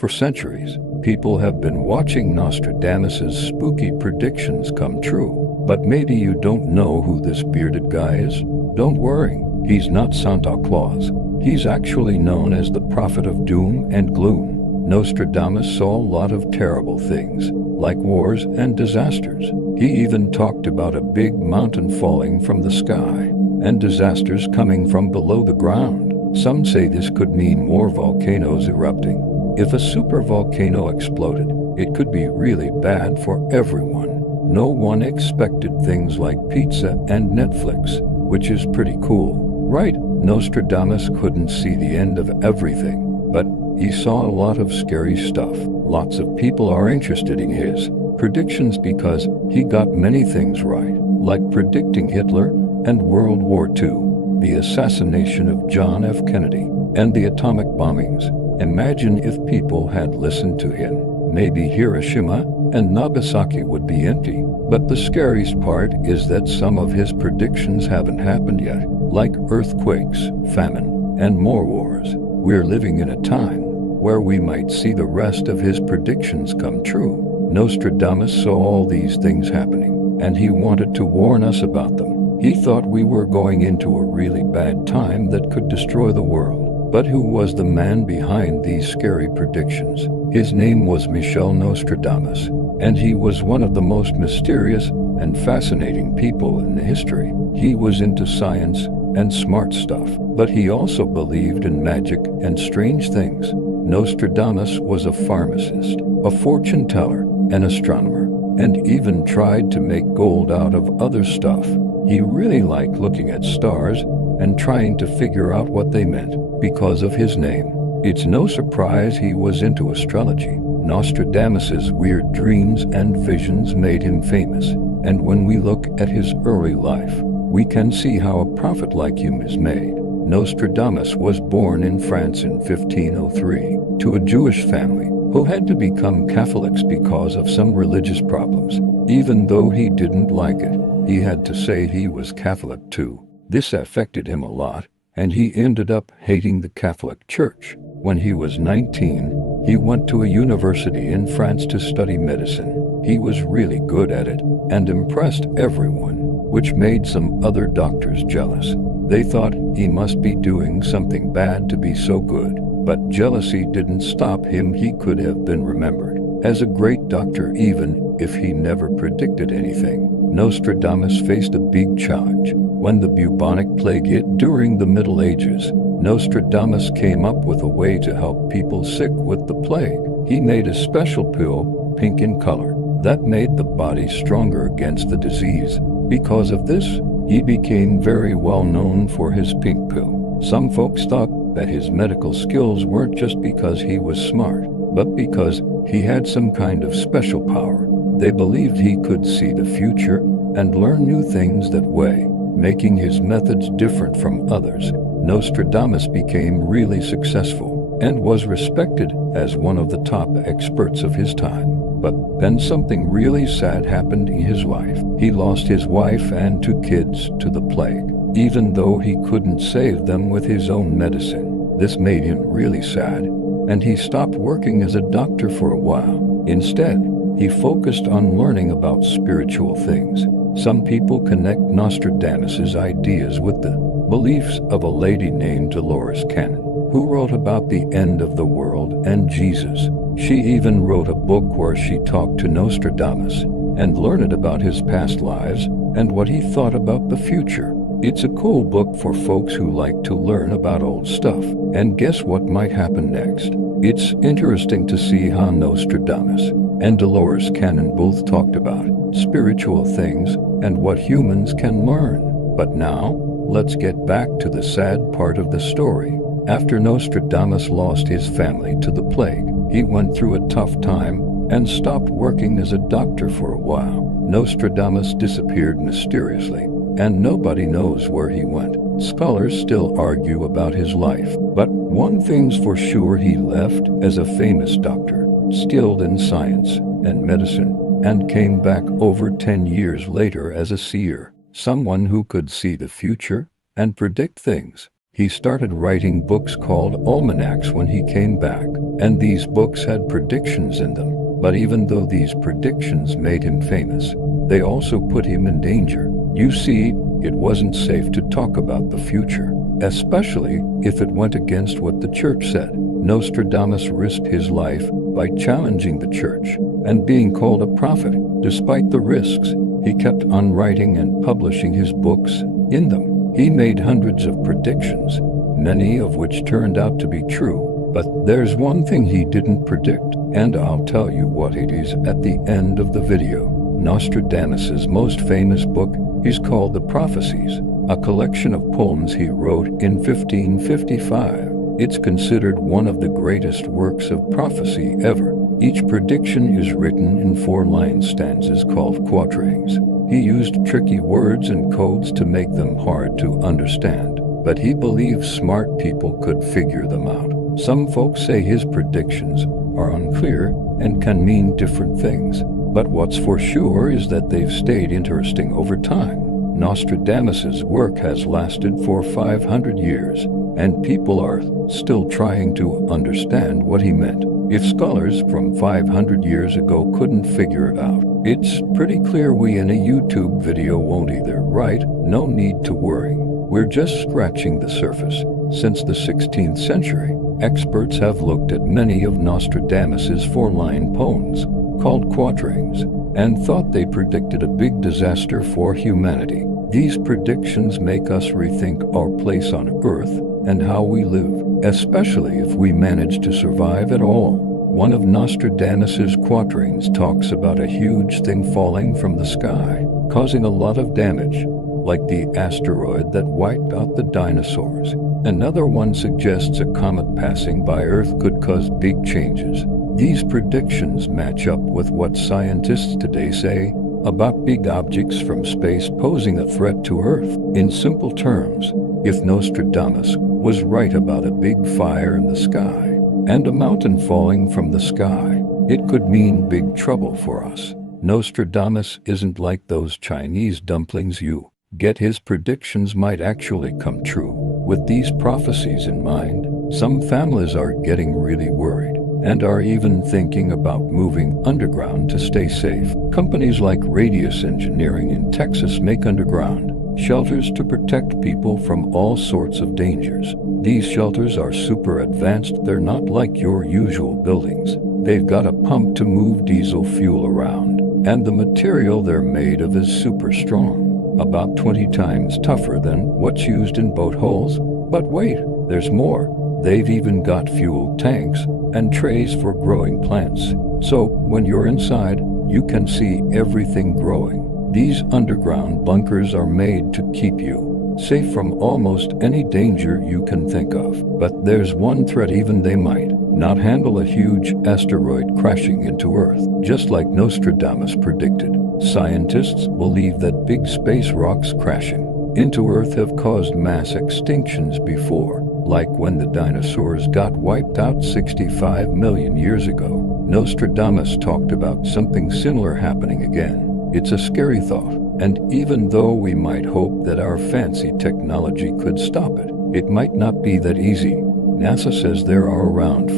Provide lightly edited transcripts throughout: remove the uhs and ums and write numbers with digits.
For centuries, people have been watching Nostradamus's spooky predictions come true. But maybe you don't know who this bearded guy is? Don't worry, he's not Santa Claus. He's actually known as the prophet of doom and gloom. Nostradamus saw a lot of terrible things, like wars and disasters. He even talked about a big mountain falling from the sky, and disasters coming from below the ground. Some say this could mean more volcanoes erupting. If a supervolcano exploded, it could be really bad for everyone. No one expected things like pizza and Netflix, which is pretty cool, right? Nostradamus couldn't see the end of everything, but he saw a lot of scary stuff. Lots of people are interested in his predictions because he got many things right, like predicting Hitler and World War II, the assassination of John F. Kennedy, and the atomic bombings. Imagine if people had listened to him. Maybe Hiroshima and Nagasaki would be empty. But the scariest part is that some of his predictions haven't happened yet, like earthquakes, famine, and more wars. We're living in a time where we might see the rest of his predictions come true. Nostradamus saw all these things happening, and he wanted to warn us about them. He thought we were going into a really bad time that could destroy the world. But who was the man behind these scary predictions? His name was Michel Nostradamus, and he was one of the most mysterious and fascinating people in history. He was into science and smart stuff, but he also believed in magic and strange things. Nostradamus was a pharmacist, a fortune teller, an astronomer, and even tried to make gold out of other stuff. He really liked looking at stars and trying to figure out what they meant because of his name. It's no surprise he was into astrology. Nostradamus's weird dreams and visions made him famous, and when we look at his early life, we can see how a prophet like him is made. Nostradamus was born in France in 1503 to a Jewish family who had to become Catholics because of some religious problems. Even though he didn't like it, he had to say he was Catholic too. This affected him a lot, and he ended up hating the Catholic Church. When he was 19, he went to a university in France to study medicine. He was really good at it and impressed everyone, which made some other doctors jealous. They thought he must be doing something bad to be so good, but jealousy didn't stop him. He could have been remembered as a great doctor even if he never predicted anything. Nostradamus faced a big challenge. When the bubonic plague hit during the Middle Ages, Nostradamus came up with a way to help people sick with the plague. He made a special pill, pink in color, that made the body stronger against the disease. Because of this, he became very well known for his pink pill. Some folks thought that his medical skills weren't just because he was smart, but because he had some kind of special power. They believed he could see the future and learn new things that way, making his methods different from others. Nostradamus became really successful and was respected as one of the top experts of his time. But then something really sad happened in his life. He lost his wife and 2 kids to the plague, even though he couldn't save them with his own medicine. This made him really sad, and he stopped working as a doctor for a while. Instead, he focused on learning about spiritual things. Some people connect Nostradamus's ideas with the beliefs of a lady named Dolores Cannon, who wrote about the end of the world and Jesus. She even wrote a book where she talked to Nostradamus and learned about his past lives and what he thought about the future. It's a cool book for folks who like to learn about old stuff and guess what might happen next. It's interesting to see how Nostradamus and Dolores Cannon both talked about spiritual things and what humans can learn. But now, let's get back to the sad part of the story. After Nostradamus lost his family to the plague, he went through a tough time and stopped working as a doctor for a while. Nostradamus disappeared mysteriously, and nobody knows where he went. Scholars still argue about his life, but one thing's for sure: he left as a famous doctor, skilled in science and medicine, and came back over 10 years later as a seer, someone who could see the future and predict things. He started writing books called almanacs when he came back, and these books had predictions in them. But even though these predictions made him famous, they also put him in danger. You see, it wasn't safe to talk about the future, especially if it went against what the church said. Nostradamus risked his life by challenging the church and being called a prophet. Despite the risks, he kept on writing and publishing his books. In them, he made hundreds of predictions, many of which turned out to be true. But there's one thing he didn't predict, and I'll tell you what it is at the end of the video. Nostradamus's most famous book is called The Prophecies, a collection of poems he wrote in 1555. It's considered one of the greatest works of prophecy ever. Each prediction is written in 4-line stanzas called quatrains. He used tricky words and codes to make them hard to understand, but he believed smart people could figure them out. Some folks say his predictions are unclear and can mean different things, but what's for sure is that they've stayed interesting over time. Nostradamus's work has lasted for 500 years, and people are still trying to understand what he meant. If scholars from 500 years ago couldn't figure it out, it's pretty clear we in a YouTube video won't either, right? No need to worry. We're just scratching the surface. Since the 16th century, experts have looked at many of Nostradamus's 4-line poems, called quatrains, and thought they predicted a big disaster for humanity. These predictions make us rethink our place on Earth and how we live, especially if we manage to survive at all. One of Nostradamus's quatrains talks about a huge thing falling from the sky, causing a lot of damage, like the asteroid that wiped out the dinosaurs. Another one suggests a comet passing by Earth could cause big changes. These predictions match up with what scientists today say about big objects from space posing a threat to Earth. In simple terms, if Nostradamus was right about a big fire in the sky and a mountain falling from the sky, it could mean big trouble for us. Nostradamus isn't like those Chinese dumplings you get. His predictions might actually come true. With these prophecies in mind, some families are getting really worried and are even thinking about moving underground to stay safe. Companies like Radius Engineering in Texas make underground shelters to protect people from all sorts of dangers. These shelters are super advanced. They're not like your usual buildings. They've got a pump to move diesel fuel around, and the material they're made of is super strong, about 20 times tougher than what's used in boat hulls. But wait, there's more. They've even got fuel tanks and trays for growing plants. So when you're inside, you can see everything growing. These underground bunkers are made to keep you safe from almost any danger you can think of. But there's one threat: even they might not handle a huge asteroid crashing into Earth. Just like Nostradamus predicted, scientists believe that big space rocks crashing into Earth have caused mass extinctions before, like when the dinosaurs got wiped out 65 million years ago. Nostradamus talked about something similar happening again. It's a scary thought, and even though we might hope that our fancy technology could stop it, it might not be that easy. NASA says there are around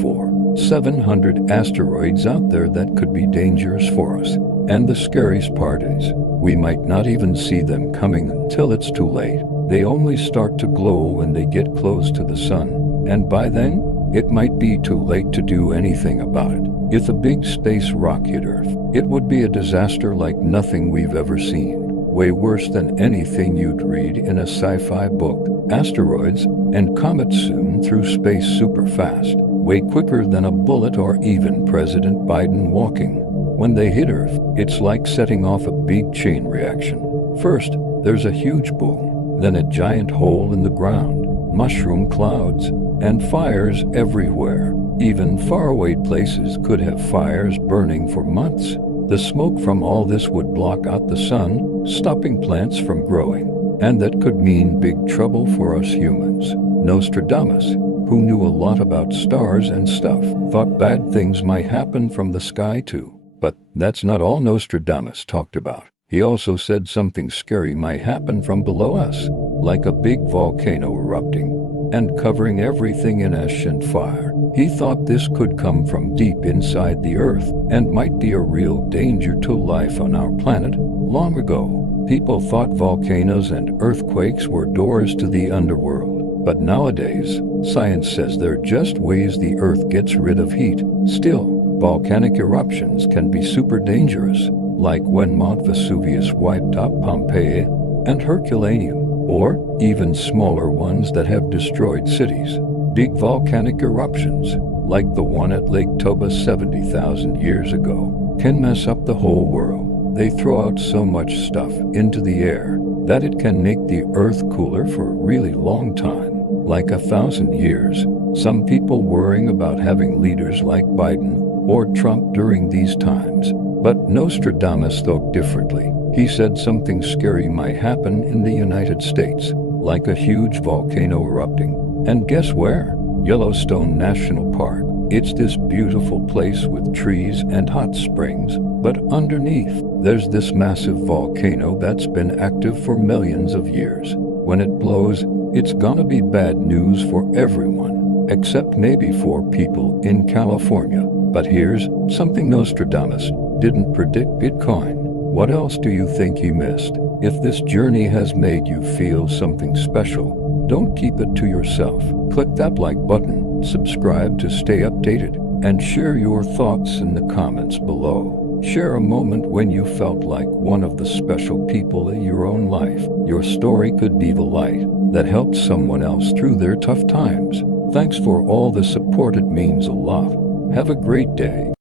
700 asteroids out there that could be dangerous for us. And the scariest part is, we might not even see them coming until it's too late. They only start to glow when they get close to the sun, and by then, it might be too late to do anything about it. If a big space rock hit Earth, it would be a disaster like nothing we've ever seen. Way worse than anything you'd read in a sci-fi book. Asteroids and comets zoom through space super fast, way quicker than a bullet or even President Biden walking. When they hit Earth, it's like setting off a big chain reaction. First, there's a huge boom, then a giant hole in the ground, mushroom clouds, and fires everywhere. Even faraway places could have fires burning for months. The smoke from all this would block out the sun, stopping plants from growing, and that could mean big trouble for us humans. Nostradamus, who knew a lot about stars and stuff, thought bad things might happen from the sky too. But that's not all Nostradamus talked about. He also said something scary might happen from below us, like a big volcano erupting. and covering everything in ash and fire. He thought this could come from deep inside the earth and might be a real danger to life on our planet. Long ago, people thought volcanoes and earthquakes were doors to the underworld. But nowadays, science says they're just ways the earth gets rid of heat. Still, volcanic eruptions can be super dangerous, like when Mount Vesuvius wiped out Pompeii and Herculaneum, or even smaller ones that have destroyed cities. Big volcanic eruptions, like the one at Lake Toba 70,000 years ago, can mess up the whole world. They throw out so much stuff into the air that it can make the earth cooler for a really long time, like 1,000 years. Some people worrying about having leaders like Biden or Trump during these times. But Nostradamus thought differently. He said something scary might happen in the United States, like a huge volcano erupting. And guess where? Yellowstone National Park. It's this beautiful place with trees and hot springs, but underneath, there's this massive volcano that's been active for millions of years. When it blows, it's gonna be bad news for everyone, except maybe for people in California. But here's something Nostradamus didn't predict: Bitcoin. What else do you think he missed? If this journey has made you feel something special, don't keep it to yourself. Click that like button, subscribe to stay updated, and share your thoughts in the comments below. Share a moment when you felt like one of the special people in your own life. Your story could be the light that helped someone else through their tough times. Thanks for all the support, it means a lot. Have a great day.